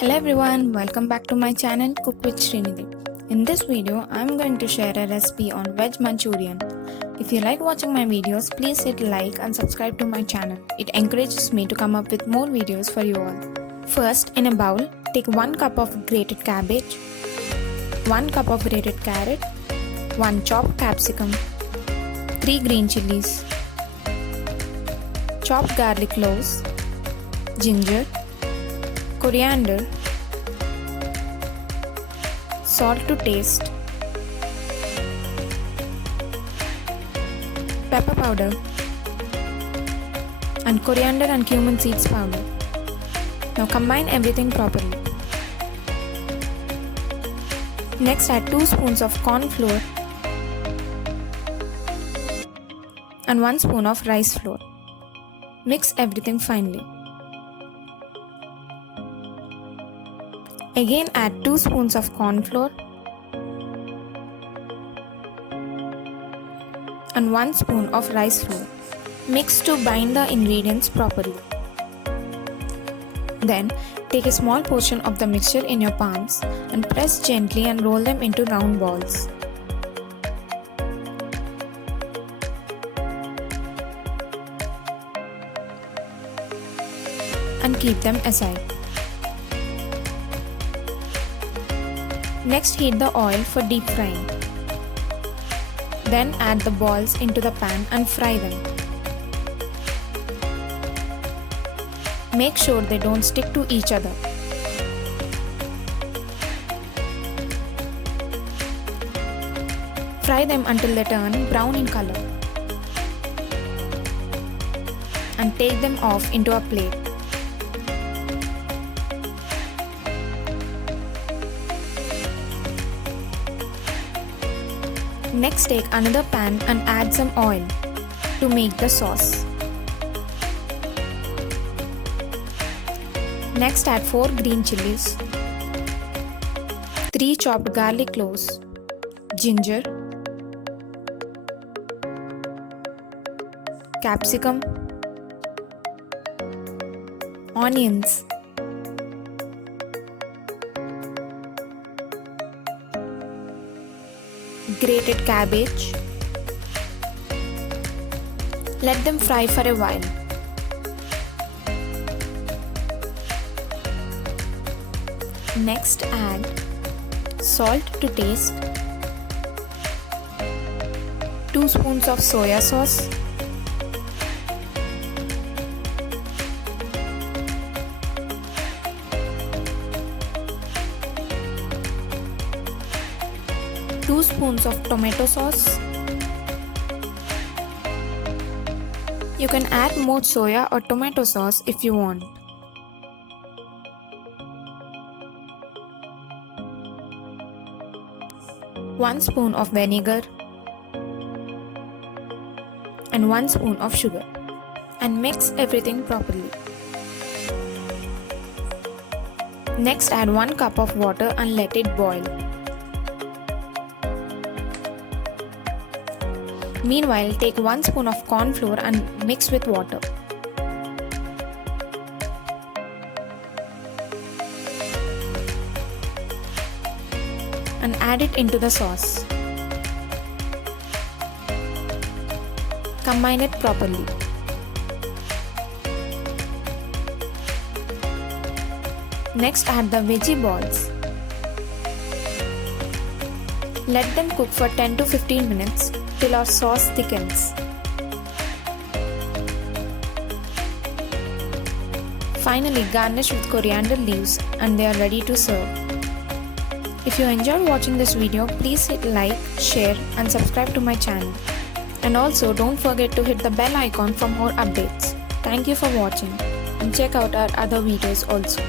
Hello everyone, welcome back to my channel Cook with Srinidhi. In this video, I am going to share a recipe on veg Manchurian. If you like watching my videos, please hit like and subscribe to my channel. It encourages me to come up with more videos for you all. First, in a bowl, take 1 cup of grated cabbage, 1 cup of grated carrot, 1 chopped capsicum, 3 green chilies, chopped garlic cloves, ginger, coriander, salt to taste, pepper powder, and coriander and cumin seeds powder. Now combine everything properly. Next add 2 spoons of corn flour and 1 spoon of rice flour. Mix everything finely. Again add 2 spoons of corn flour and 1 spoon of rice flour. Mix to bind the ingredients properly. Then take a small portion of the mixture in your palms and press gently and roll them into round balls. And keep them aside. Next, heat the oil for deep frying. Then add the balls into the pan and fry them. Make sure they don't stick to each other. Fry them until they turn brown in color. And take them off into a plate. Next, take another pan and add some oil to make the sauce. Next, add 4 green chilies, 3 chopped garlic cloves, ginger, capsicum, onions, grated cabbage. Let them fry for a while. Next add salt to taste, 2 spoons of soya sauce, two spoons of tomato sauce. You can add more soya or tomato sauce if you want. One spoon of vinegar and 1 spoon of sugar, and mix everything properly. Next add 1 cup of water and let it boil. Meanwhile, take 1 spoon of corn flour and mix with water. And add it into the sauce. Combine it properly. Next, add the veggie balls. Let them cook for 10 to 15 minutes till our sauce thickens. Finally, garnish with coriander leaves and they are ready to serve. If you enjoyed watching this video, please hit like, share and subscribe to my channel. And also don't forget to hit the bell icon for more updates. Thank you for watching and check out our other videos also.